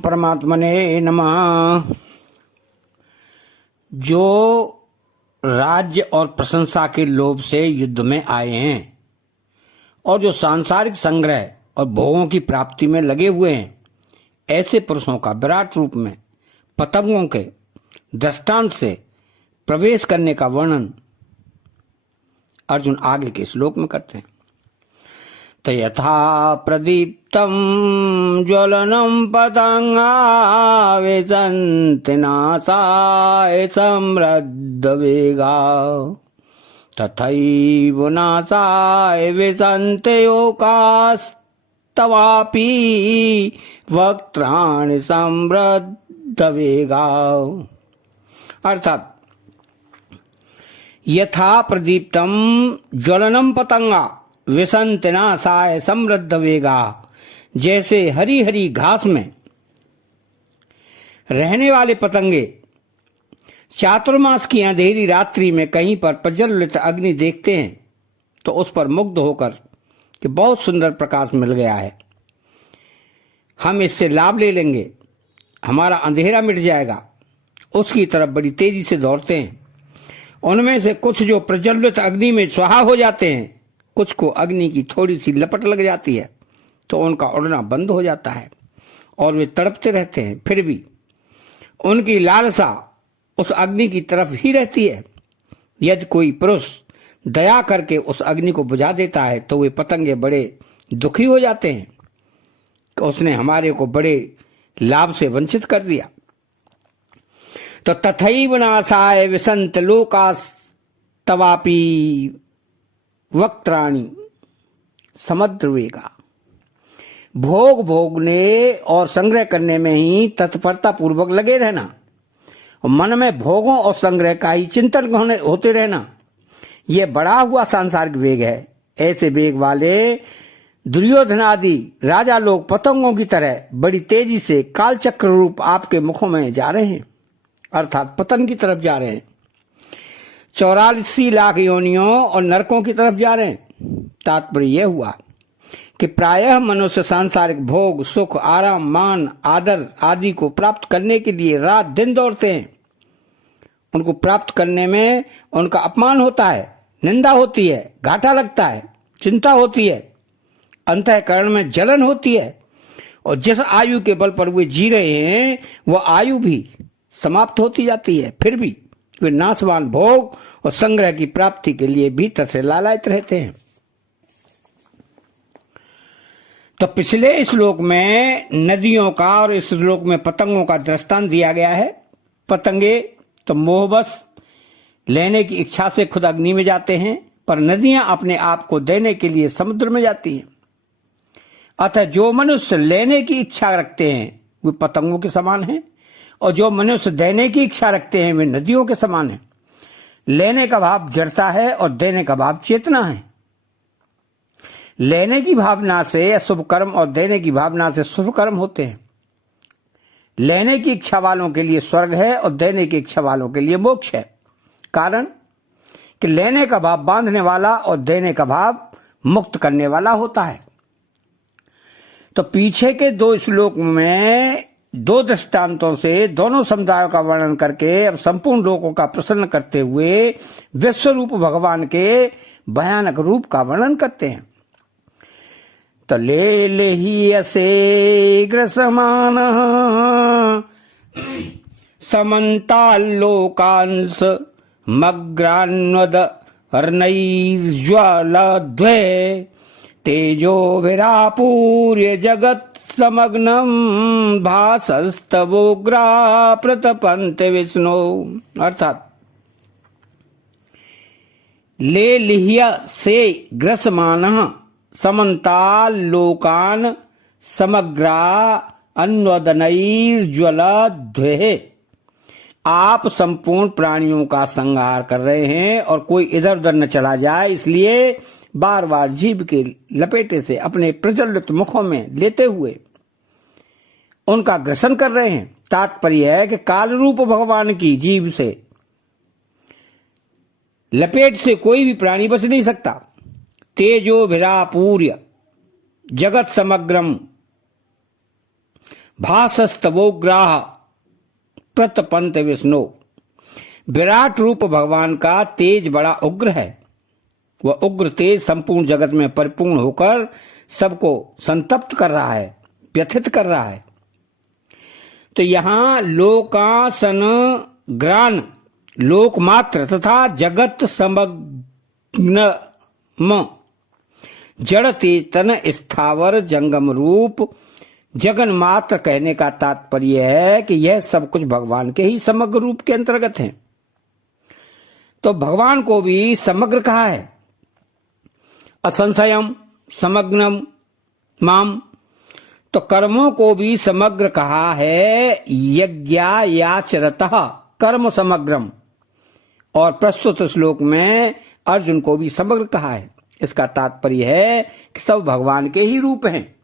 परमात्मने नमः। जो राज्य और प्रशंसा के लोभ से युद्ध में आए हैं और जो सांसारिक संग्रह और भोगों की प्राप्ति में लगे हुए हैं, ऐसे पुरुषों का विराट रूप में पतंगों के दृष्टांत से प्रवेश करने का वर्णन अर्जुन आगे के श्लोक में करते हैं। तो यथा प्रदीप्तम ज्वलनम पतंगा विसन्ति नासाय समृद्ध वेगा तथैव नासाय विसन्ति योकास्तवापि वक्त्राणि समृद्ध वेगा। अर्थात यथा प्रदीप्तम ज्वलनम पतंगा विसन्ति नासाय समृद्ध वेगा, जैसे हरी हरी घास में रहने वाले पतंगे चातुर्मास की अंधेरी रात्रि में कहीं पर प्रज्वलित अग्नि देखते हैं तो उस पर मुग्ध होकर कि बहुत सुंदर प्रकाश मिल गया है, हम इससे लाभ ले लेंगे, हमारा अंधेरा मिट जाएगा, उसकी तरफ बड़ी तेजी से दौड़ते हैं। उनमें से कुछ जो प्रज्वलित अग्नि में स्वाहा हो जाते हैं, कुछ को अग्नि की थोड़ी सी लपट लग जाती है तो उनका उड़ना बंद हो जाता है और वे तड़पते रहते हैं। फिर भी उनकी लालसा उस अग्नि की तरफ ही रहती है। यदि कोई पुरुष दया करके उस अग्नि को बुझा देता है तो वे पतंगे बड़े दुखी हो जाते हैं कि उसने हमारे को बड़े लाभ से वंचित कर दिया। तो तथैव नासाय विसन्त लोकास्तवापि वक्त्राणि समुद्र वेगा। भोग भोगने और संग्रह करने में ही तत्परता पूर्वक लगे रहना, मन में भोगों और संग्रह का ही चिंतन होते रहना, यह बढ़ा हुआ सांसारिक वेग है। ऐसे वेग वाले दुर्योधन आदि राजा लोग पतंगों की तरह बड़ी तेजी से कालचक्र रूप आपके मुखों में जा रहे हैं, अर्थात पतन की तरफ जा रहे हैं। 84 लाख योनियों और नरकों की तरफ जा रहे हैं। तात्पर्य यह हुआ कि प्रायः मनुष्य सांसारिक भोग, सुख, आराम, मान, आदर आदि को प्राप्त करने के लिए रात दिन दौड़ते हैं। उनको प्राप्त करने में उनका अपमान होता है, निंदा होती है, घाटा लगता है, चिंता होती है, अंतःकरण में जलन होती है और जिस आयु के बल पर वे जी रहे हैं वह आयु भी समाप्त होती जाती है। फिर भी वे नाशवान भोग और संग्रह की प्राप्ति के लिए भीतर से लालायित रहते हैं। तो पिछले श्लोक में नदियों का और इस श्लोक में पतंगों का दृष्टांत दिया गया है। पतंगे तो मोहबस लेने की इच्छा से खुद अग्नि में जाते हैं, पर नदियां अपने आप को देने के लिए समुद्र में जाती हैं। अतः जो मनुष्य लेने की इच्छा रखते हैं वे पतंगों के समान हैं और जो मनुष्य देने की इच्छा रखते हैं वे नदियों के समान हैं। लेने का भाव जड़ता है और देने का भाव चेतना है। लेने की भावना से अशुभ कर्म और देने की भावना से शुभ कर्म होते हैं। लेने की इच्छा वालों के लिए स्वर्ग है और देने की इच्छा वालों के लिए मोक्ष है। कारण कि लेने का भाव बांधने वाला और देने का भाव मुक्त करने वाला होता है। तो पीछे के 2 श्लोक में 2 दृष्टांतों से दोनों समुदायों का वर्णन करके अब संपूर्ण लोगों का प्रसन्न करते हुए विश्व रूप भगवान के भयानक रूप का वर्णन करते हैं। तो लेहियसे ग्रसमान समन्ताल्लोकांस मग्रान्वद अर्णैर्ज्वालद्वे तेजोभिरापूर्य जगत् समग्नम भासस्तवोग्रा प्रतपन्ते विष्णु। अर्थात ले लिह्य से ग्रसमान समन्ताल लोकान समग्रा अन्वदनैर्ज्वलद्वे। आप संपूर्ण प्राणियों का संहार कर रहे हैं और कोई इधर उधर न चला जाए, इसलिए बार बार जीभ के लपेटे से अपने प्रज्वलित मुखों में लेते हुए उनका ग्रसन कर रहे हैं। तात्पर्य है कि काल रूप भगवान की जीभ से लपेट से कोई भी प्राणी बच नहीं सकता। तेजो भिरापूर्य जगत समग्रम भासस्तवोग्राह प्रतपंत विष्णु। विराट रूप भगवान का तेज बड़ा उग्र है। वह उग्र तेज संपूर्ण जगत में परिपूर्ण होकर सबको संतप्त कर रहा है, व्यथित कर रहा है। तो यहां लोकासन ग्रान लोकमात्र तथा जगत समग्न जड़ चेतन स्थावर जंगम रूप जगन मात्र कहने का तात्पर्य है कि यह सब कुछ भगवान के ही समग्र रूप के अंतर्गत है। तो भगवान को भी समग्र कहा है। असंशयम समग्नम माम, तो कर्मों को भी समग्र कहा है। यज्ञायाचरतः कर्म समग्रम, और प्रस्तुत श्लोक में अर्जुन को भी समग्र कहा है। इसका तात्पर्य है कि सब भगवान के ही रूप हैं।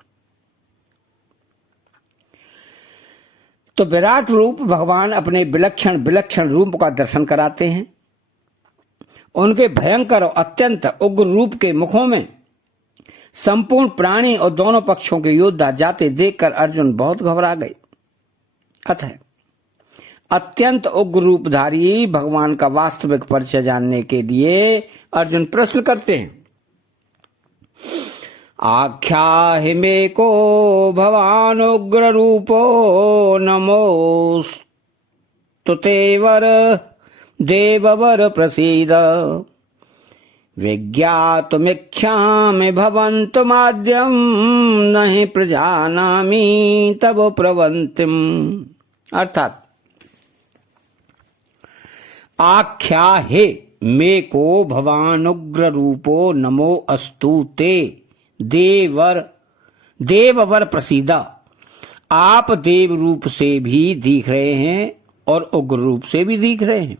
तो विराट रूप भगवान अपने विलक्षण विलक्षण रूप का दर्शन कराते हैं। उनके भयंकर और अत्यंत उग्र रूप के मुखों में संपूर्ण प्राणी और दोनों पक्षों के योद्धा जाते देखकर अर्जुन बहुत घबरा गए। अतः अत्यंत उग्र रूपधारी भगवान का वास्तविक परिचय जानने के लिए अर्जुन प्रश्न करते हैं। आख्याहि मे को भवान उग्र रूपो नमोस्तुते वर देववर प्रसीद। विज्ञातुमिच्छामि भवन्तुमाद्यं नहि प्रजानामि तव प्रवन्तिम्। अर्थात आख्याहे मे को भवान उग्र रूपो नमो अस्तु ते देववर प्रसीदा। आप देव रूप से भी दिख रहे हैं और उग्र रूप से भी दिख रहे हैं।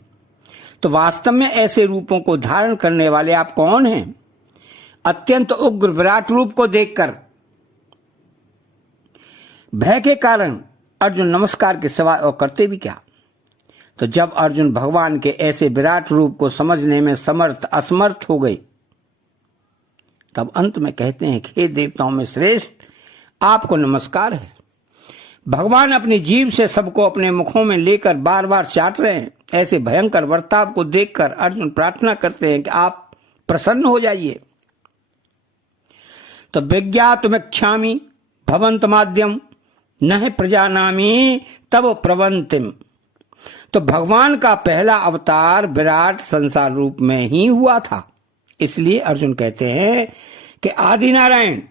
तो वास्तव में ऐसे रूपों को धारण करने वाले आप कौन हैं? अत्यंत उग्र विराट रूप को देखकर भय के कारण अर्जुन नमस्कार के सिवाय और करते भी क्या। तो जब अर्जुन भगवान के ऐसे विराट रूप को समझने में असमर्थ हो गए, तब अंत में कहते हैं कि हे देवताओं में श्रेष्ठ, आपको नमस्कार है। भगवान अपनी जीभ से सबको अपने मुखों में लेकर बार बार चाट रहे हैं। ऐसे भयंकर वर्ताव को देखकर अर्जुन प्रार्थना करते हैं कि आप प्रसन्न हो जाइए। तो विज्ञातुमिच्छामि भवन्तमाद्यं न प्रजानामि तव प्रवन्तिम्। तो भगवान का पहला अवतार विराट संसार रूप में ही हुआ था। इसलिए अर्जुन कहते हैं कि आदि नारायण,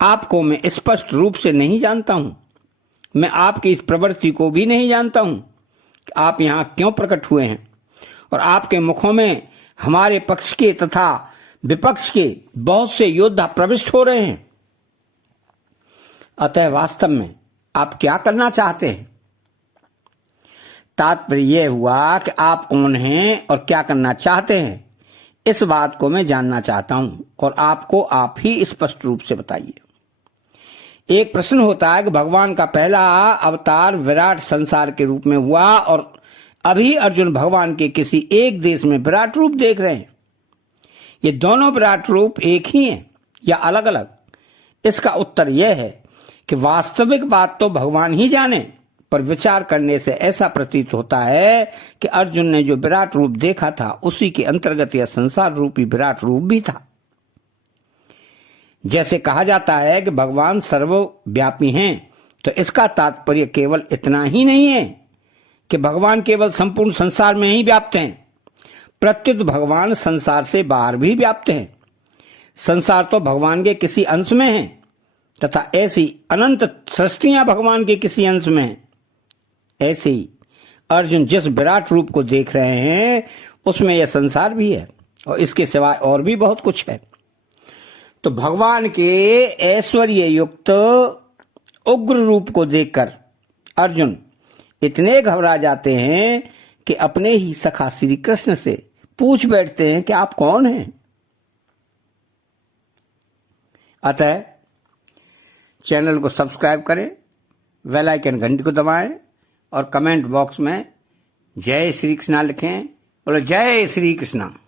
आपको मैं स्पष्ट रूप से नहीं जानता हूं। मैं आपकी इस प्रवृत्ति को भी नहीं जानता हूं कि आप यहां क्यों प्रकट हुए हैं, और आपके मुखों में हमारे पक्ष के तथा विपक्ष के बहुत से योद्धा प्रविष्ट हो रहे हैं। अतः वास्तव में आप क्या करना चाहते हैं? तात्पर्य यह हुआ कि आप कौन हैं और क्या करना चाहते हैं, इस बात को मैं जानना चाहता हूं, और आपको आप ही स्पष्ट रूप से बताइए। एक प्रश्न होता है कि भगवान का पहला अवतार विराट संसार के रूप में हुआ और अभी अर्जुन भगवान के किसी एक देश में विराट रूप देख रहे हैं। ये दोनों विराट रूप एक ही हैं या अलग अलग? इसका उत्तर यह है कि वास्तविक बात तो भगवान ही जाने, पर विचार करने से ऐसा प्रतीत होता है कि अर्जुन ने जो विराट रूप देखा था उसी के अंतर्गत यह संसार रूपी विराट रूप भी था। जैसे कहा जाता है कि भगवान सर्वव्यापी हैं, तो इसका तात्पर्य केवल इतना ही नहीं है कि भगवान केवल संपूर्ण संसार में ही व्याप्त हैं। प्रत्युत भगवान संसार से बाहर भी व्याप्त हैं। संसार तो भगवान के किसी अंश में है, तथा ऐसी अनंत सृष्टियां भगवान के किसी अंश में हैं। ऐसे ही अर्जुन जिस विराट रूप को देख रहे हैं उसमें यह संसार भी है, और इसके सिवाय और भी बहुत कुछ है। तो भगवान के ऐश्वर्य युक्त उग्र रूप को देखकर अर्जुन इतने घबरा जाते हैं कि अपने ही सखा श्री कृष्ण से पूछ बैठते हैं कि आप कौन हैं। अतः चैनल को सब्सक्राइब करें, बेल आइकन घंटी को दबाएं और कमेंट बॉक्स में जय श्री कृष्णा लिखें। बोलो जय श्री कृष्णा।